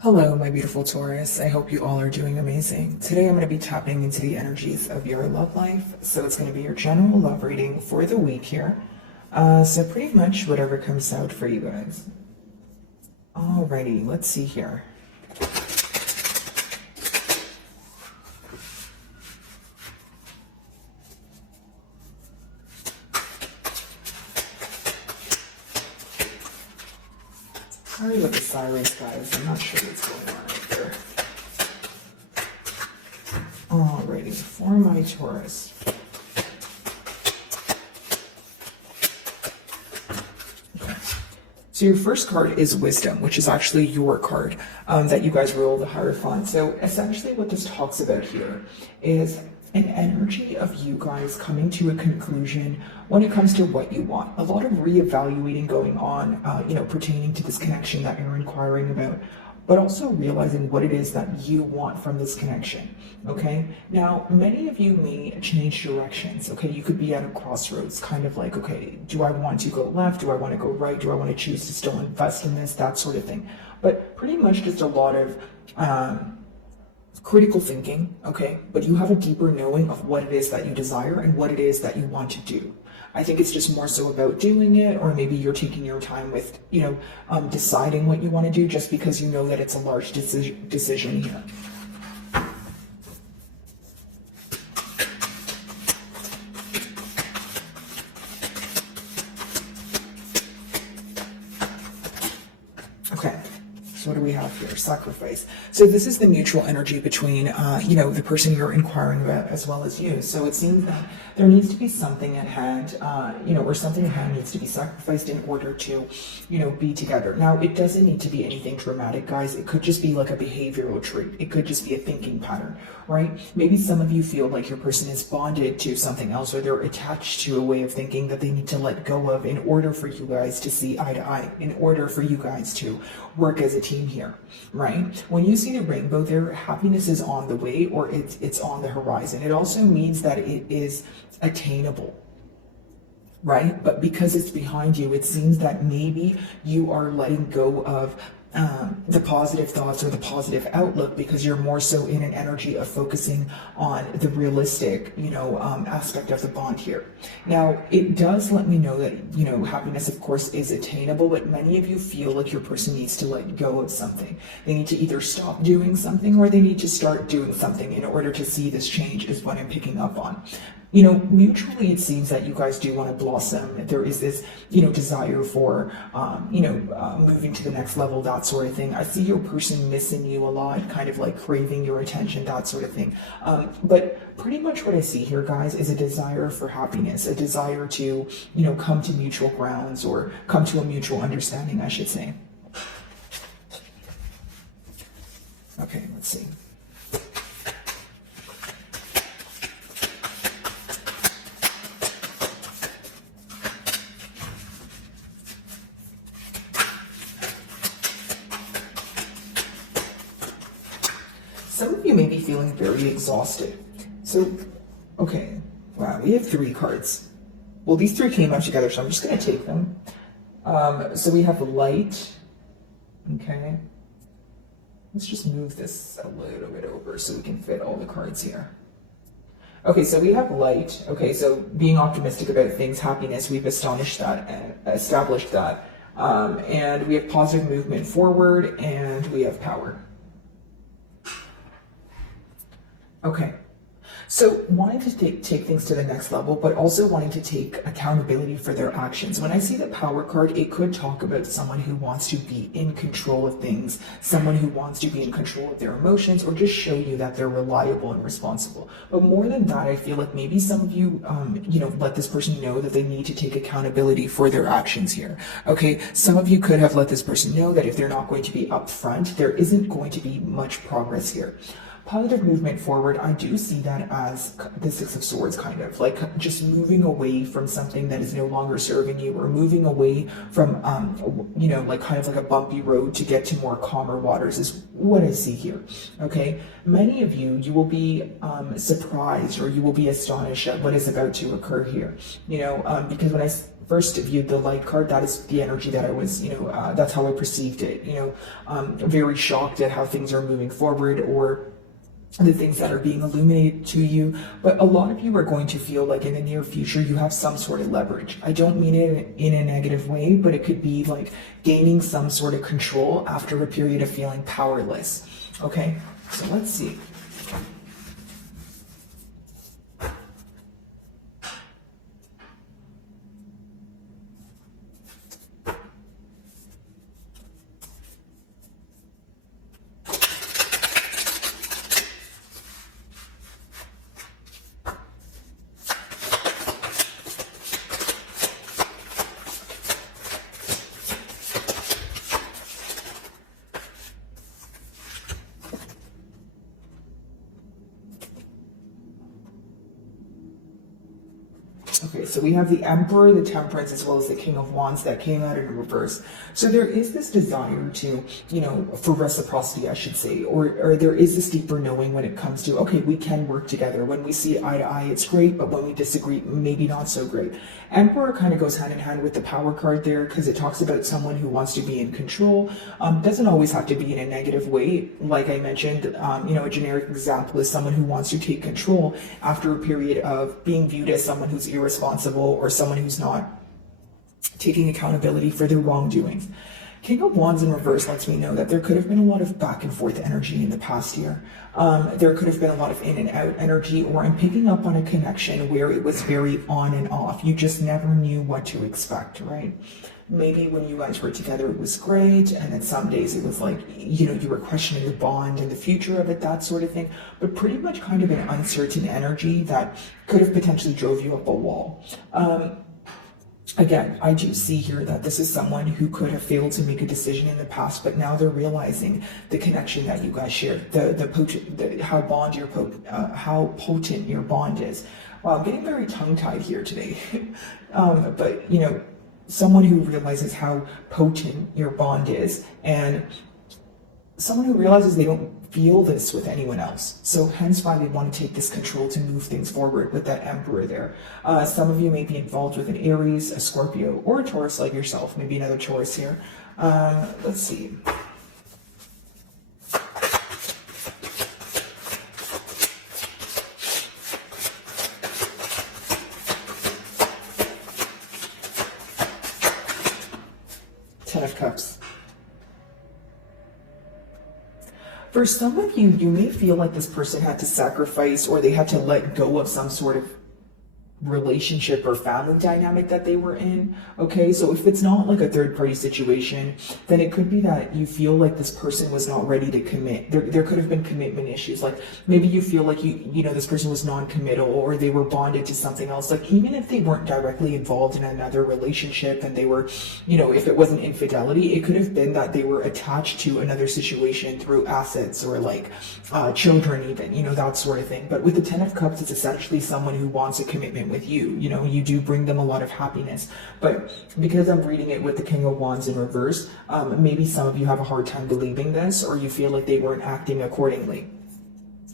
Hello, my beautiful Taurus. I hope you all are doing amazing. Today I'm going to be tapping into the energies of your love life. So it's going to be your general love reading for the week here. So pretty much whatever comes out for you guys. Alrighty, let's see here. Sorry about the sirens, guys. I'm not sure what's going on out there. Alrighty, for my Taurus. Okay. So your first card is Wisdom, which is actually your card that you guys roll the Hierophant. So essentially what this talks about here is an energy of you guys coming to a conclusion when it comes to what you want. A lot of reevaluating going on, pertaining to this connection that you're inquiring about, but also realizing what it is that you want from this connection. Okay. Now, many of you may change directions. Okay. You could be at a crossroads, kind of like, okay, do I want to go left? Do I want to go right? Do I want to choose to still invest in this? That sort of thing. But pretty much just a lot of, critical thinking, okay, but you have a deeper knowing of what it is that you desire and what it is that you want to do. I think it's just more so about doing it, or maybe you're taking your time with, deciding what you want to do just because you know that it's a large decision here. Okay. So what do we have here? Sacrifice. So this is the mutual energy between, the person you're inquiring about as well as you. So it seems that there needs to be something at hand, or something at hand needs to be sacrificed in order to, be together. Now, it doesn't need to be anything dramatic, guys. It could just be like a behavioral trait. It could just be a thinking pattern, right? Maybe some of you feel like your person is bonded to something else, or they're attached to a way of thinking that they need to let go of in order for you guys to see eye to eye, in order for you guys to work as a team here, right? When you see the rainbow, their happiness is on the way, or it's on the horizon. It also means that it is attainable, right? But because it's behind you, it seems that maybe you are letting go of the positive thoughts or the positive outlook because you're more so in an energy of focusing on the realistic, aspect of the bond here. Now, it does let me know that, happiness, of course, is attainable, but many of you feel like your person needs to let go of something. They need to either stop doing something or they need to start doing something in order to see this change, is what I'm picking up on. Mutually, it seems that you guys do want to blossom. There is this, desire for, moving to the next level, that sort of thing. I see your person missing you a lot, kind of like craving your attention, that sort of thing. But pretty much what I see here, guys, is a desire for happiness, a desire to, come to mutual grounds, or come to a mutual understanding, I should say. Okay, let's see. Some of you may be feeling very exhausted. So, okay, wow, we have 3 cards. Well, these 3 came out together, so I'm just going to take them. So we have light. Okay. Let's just move this a little bit over so we can fit all the cards here. Okay, so we have light. Okay, so being optimistic about things, happiness, we've established that. And we have positive movement forward, and we have power. Okay, so wanting to take things to the next level, but also wanting to take accountability for their actions. When I see the power card, it could talk about someone who wants to be in control of things, someone who wants to be in control of their emotions, or just show you that they're reliable and responsible. But more than that, I feel like maybe some of you, let this person know that they need to take accountability for their actions here. Okay, some of you could have let this person know that if they're not going to be upfront, there isn't going to be much progress here. Positive movement forward, I do see that as the Six of Swords, kind of like just moving away from something that is no longer serving you, or moving away from, you know, like kind of like a bumpy road to get to more calmer waters is what I see here. Okay, many of you, you will be surprised, or you will be astonished at what is about to occur here. You know, because when I first viewed the light card, that is the energy that I was, you know, that's how I perceived it. You know, very shocked at how things are moving forward, or the things that are being illuminated to you. But a lot of you are going to feel like in the near future you have some sort of leverage. I don't mean it in a negative way, but it could be like gaining some sort of control after a period of feeling powerless. Okay, so let's see. Okay, so we have the Emperor, the Temperance, as well as the King of Wands that came out in reverse. So there is this desire to, you know, for reciprocity, I should say, or there is this deeper knowing when it comes to, okay, we can work together. When we see eye to eye, it's great, but when we disagree, maybe not so great. Emperor kind of goes hand in hand with the Power card there, because it talks about someone who wants to be in control. Doesn't always have to be in a negative way. Like I mentioned, you know, a generic example is someone who wants to take control after a period of being viewed as someone who's irresponsible, or someone who's not taking accountability for their wrongdoings. King of Wands in reverse lets me know that there could have been a lot of back and forth energy in the past year. There could have been a lot of in and out energy, or I'm picking up on a connection where it was very on and off. You just never knew what to expect, right? Maybe when you guys were together, it was great. And then some days it was like, you know, you were questioning the bond and the future of it, that sort of thing. But pretty much kind of an uncertain energy that could have potentially drove you up a wall. Again, I do see here that this is someone who could have failed to make a decision in the past, but now they're realizing the connection that you guys share, how potent your bond is. Wow, I'm getting very tongue-tied here today. But, you know, someone who realizes how potent your bond is, and someone who realizes they don't feel this with anyone else. So hence why they want to take this control to move things forward with that Emperor there. Some of you may be involved with an Aries, a Scorpio, or a Taurus like yourself, maybe another Taurus here. Let's see. Ten of Cups. For some of you, you may feel like this person had to sacrifice, or they had to let go of some sort of relationship or family dynamic that they were in. Okay, so if it's not like a third party situation, then it could be that you feel like this person was not ready to commit. There could have been commitment issues. Like maybe you feel like you know, this person was non-committal, or they were bonded to something else. Like even if they weren't directly involved in another relationship, and they were, you know, if it wasn't infidelity, it could have been that they were attached to another situation through assets, or like children even, you know, that sort of thing. But with the Ten of Cups, it's essentially someone who wants a commitment with you. You know, you do bring them a lot of happiness. But because I'm reading it with the King of Wands in reverse, maybe some of you have a hard time believing this, or you feel like they weren't acting accordingly.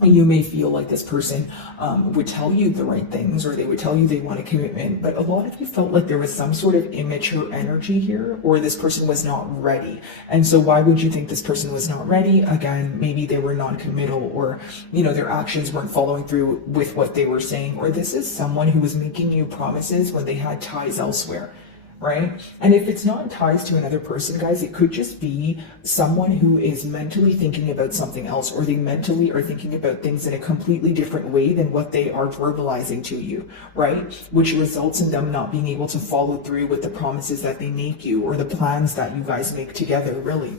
You may feel like this person would tell you the right things, or they would tell you they want a commitment, but a lot of you felt like there was some sort of immature energy here, or this person was not ready. And so why would you think this person was not ready? Again, maybe they were non-committal, or, you know, their actions weren't following through with what they were saying, or this is someone who was making you promises when they had ties elsewhere. Right? And if it's not ties to another person, guys, it could just be someone who is mentally thinking about something else, or they mentally are thinking about things in a completely different way than what they are verbalizing to you, right? Which results in them not being able to follow through with the promises that they make you, or the plans that you guys make together, really.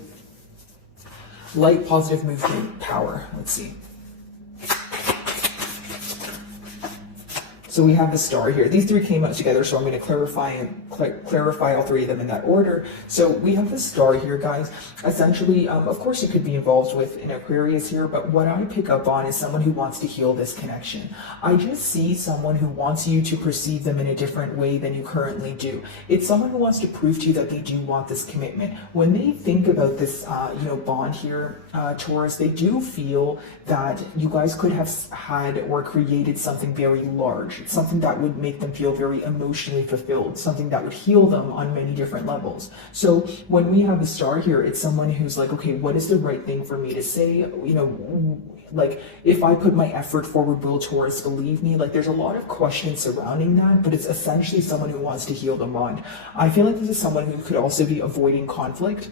Light, positive movement, power. Let's see. So we have the star here. These three came out together, so I'm going to clarify all three of them in that order. So we have the star here, guys. Essentially, of course, you could be involved with an Aquarius here, but what I pick up on is someone who wants to heal this connection. I just see someone who wants you to perceive them in a different way than you currently do. It's someone who wants to prove to you that they do want this commitment. When they think about this, bond here, Taurus, they do feel that you guys could have had or created something very large, something that would make them feel very emotionally fulfilled, something that would heal them on many different levels. So when we have the star here, it's someone who's like, okay, what is the right thing for me to say? Like, if I put my effort forward, will Taurus believe me? Like, there's a lot of questions surrounding that, but it's essentially someone who wants to heal the bond. I feel like this is someone who could also be avoiding conflict.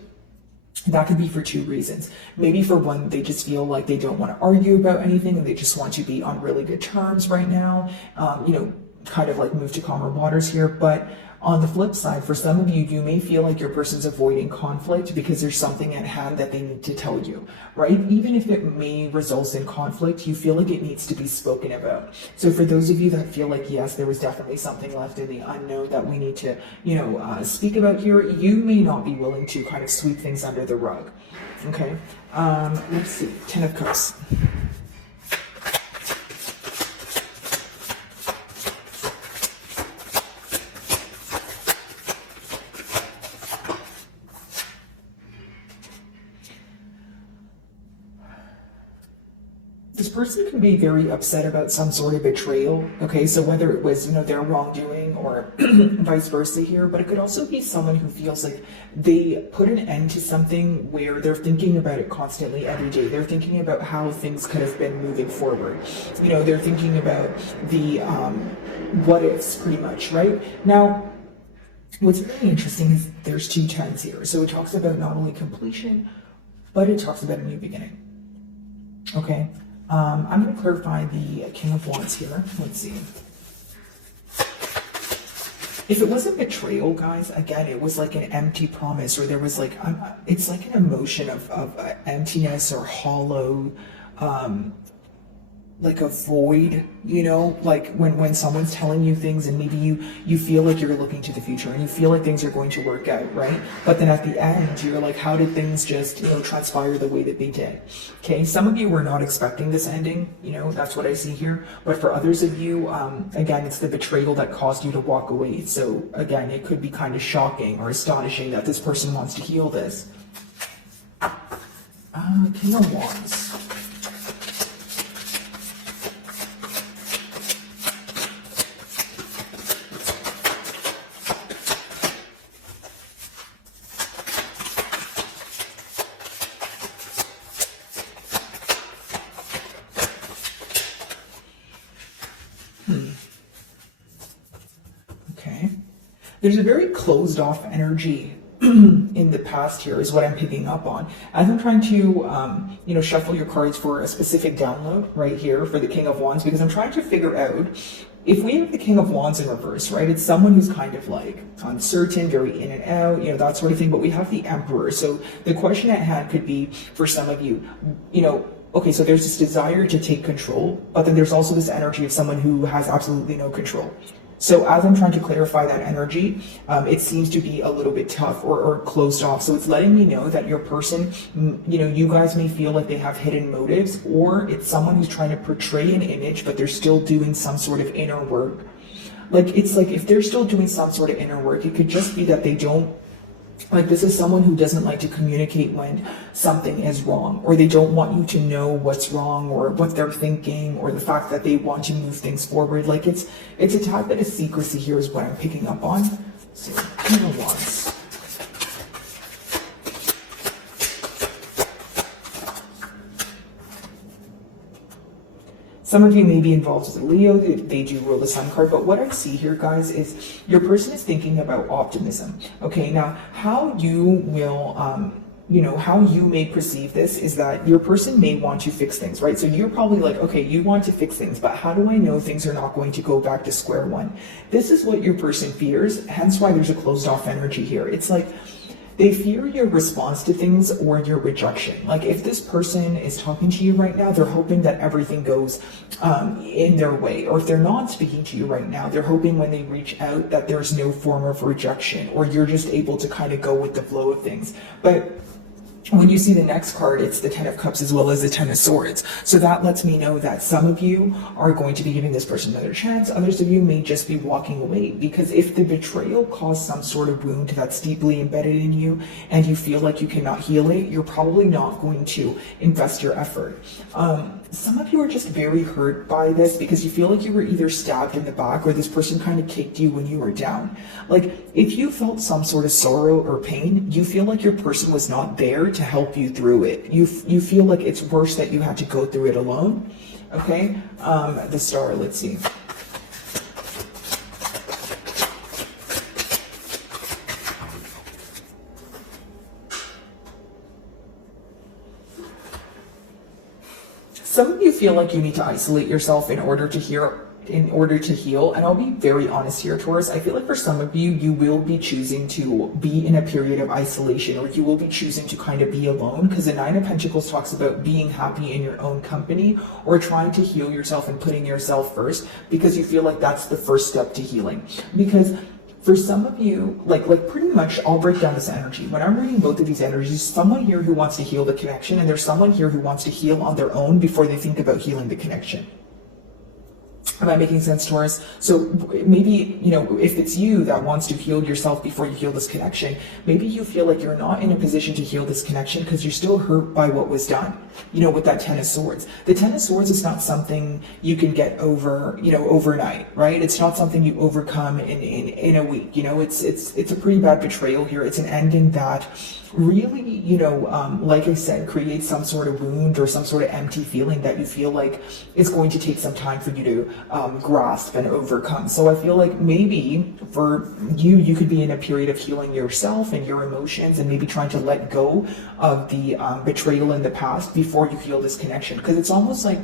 That could be for two reasons. Maybe for one, they just feel like they don't want to argue about anything and they just want to be on really good terms right now, kind of like move to calmer waters here. But on the flip side, for some of you, you may feel like your person's avoiding conflict because there's something at hand that they need to tell you, right? Even if it may result in conflict, you feel like it needs to be spoken about. So for those of you that feel like, yes, there was definitely something left in the unknown that we need to, speak about here, you may not be willing to kind of sweep things under the rug, okay? Let's see, 10 of Cups. This person can be very upset about some sort of betrayal, okay? So whether it was, their wrongdoing or vice versa here, but it could also be someone who feels like they put an end to something where they're thinking about it constantly every day. They're thinking about how things could have been moving forward. They're thinking about the what ifs pretty much, right? Now, what's really interesting is there's two tens here. So it talks about not only completion, but it talks about a new beginning, okay? I'm going to clarify the King of Wands here. Let's see. If it wasn't betrayal, guys, again, it was like an empty promise, or there was like, it's like an emotion of emptiness or hollow, like a void, like when someone's telling you things and maybe you feel like you're looking to the future and you feel like things are going to work out, right? But then at the end, you're like, how did things just, transpire the way that they did? Okay, some of you were not expecting this ending, that's what I see here. But for others of you, again, it's the betrayal that caused you to walk away. So again, it could be kind of shocking or astonishing that this person wants to heal this. King of Wands. Okay. There's a very closed off energy in the past here is what I'm picking up on. As I'm trying to, shuffle your cards for a specific download right here for the King of Wands, because I'm trying to figure out if we have the King of Wands in reverse, right? It's someone who's kind of like uncertain, very in and out, that sort of thing. But we have the Emperor. So the question at hand could be for some of you, okay, so there's this desire to take control, but then there's also this energy of someone who has absolutely no control. So as I'm trying to clarify that energy, it seems to be a little bit tough or closed off. So it's letting me know that your person, you guys may feel like they have hidden motives, or it's someone who's trying to portray an image, but they're still doing some sort of inner work. It's like if they're still doing some sort of inner work, it could just be that they don't, like this is someone who doesn't like to communicate when something is wrong, or they don't want you to know what's wrong or what they're thinking, or the fact that they want to move things forward. Like it's a tad bit of secrecy here is what I'm picking up on. So, King of Wands. Some of you may be involved with Leo, they do rule the Sun card, but what I see here, guys, is your person is thinking about optimism. Okay, now how you will, how you may perceive this is that your person may want to fix things, right? So you're probably like, okay, you want to fix things, but how do I know things are not going to go back to square one? This is what your person fears, hence why there's a closed off energy here. It's like, They fear your response to things or your rejection. Like if this person is talking to you right now, they're hoping that everything goes in their way. Or if they're not speaking to you right now, they're hoping when they reach out that there's no form of rejection, or you're just able to kind of go with the flow of things. But when you see the next card, it's the Ten of Cups as well as the Ten of Swords. So that lets me know that some of you are going to be giving this person another chance. Others of you may just be walking away, because if the betrayal caused some sort of wound that's deeply embedded in you and you feel like you cannot heal it, you're probably not going to invest your effort. Some of you are just very hurt by this because you feel like you were either stabbed in the back or this person kind of kicked you when you were down. Like if you felt some sort of sorrow or pain, you feel like your person was not there to help you through it. You feel like it's worse that you had to go through it alone. Okay, the Star, let's see. Some of you feel like you need to isolate yourself in order to heal. And I'll be very honest here, Taurus. I feel like for some of you, you will be choosing to be in a period of isolation, or you will be choosing to kind of be alone, because the Nine of Pentacles talks about being happy in your own company, or trying to heal yourself and putting yourself first, because you feel like that's the first step to healing. Because for some of you, like pretty much, I'll break down this energy. When I'm reading both of these energies, someone here who wants to heal the connection, and there's someone here who wants to heal on their own before they think about healing the connection. Am I making sense, Taurus? So maybe, if it's you that wants to heal yourself before you heal this connection, maybe you feel like you're not in a position to heal this connection because you're still hurt by what was done, with that Ten of Swords. The Ten of Swords is not something you can get over, overnight, right? It's not something you overcome in a week. It's a pretty bad betrayal here. It's an ending that really, like I said, creates some sort of wound or some sort of empty feeling that you feel like it's going to take some time for you to grasp and overcome. So I feel like maybe for you could be in a period of healing yourself and your emotions, and maybe trying to let go of the betrayal in the past before you heal this connection. Because it's almost like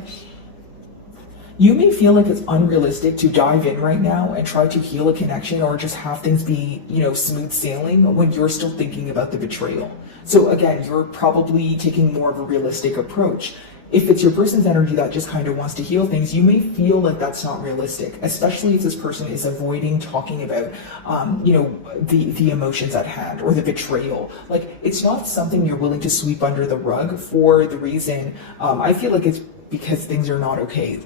you may feel like it's unrealistic to dive in right now and try to heal a connection, or just have things be, smooth sailing when you're still thinking about the betrayal. So again, you're probably taking more of a realistic approach. If it's your person's energy that just kind of wants to heal things, you may feel like that's not realistic, especially if this person is avoiding talking about, the emotions at hand or the betrayal. Like, it's not something you're willing to sweep under the rug for the reason, I feel like it's because things are not okay.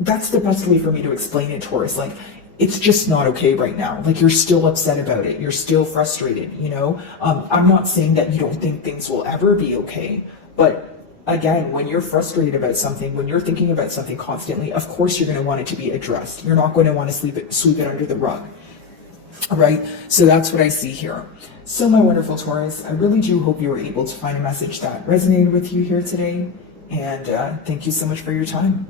That's the best way for me to explain it, Taurus. Like, it's just not okay right now. Like, you're still upset about it. You're still frustrated, I'm not saying that you don't think things will ever be okay, but again, when you're frustrated about something, when you're thinking about something constantly, of course you're going to want it to be addressed. You're not going to want to sweep it under the rug. All right, so that's what I see here. So my wonderful Taurus, I really do hope you were able to find a message that resonated with you here today, and thank you so much for your time.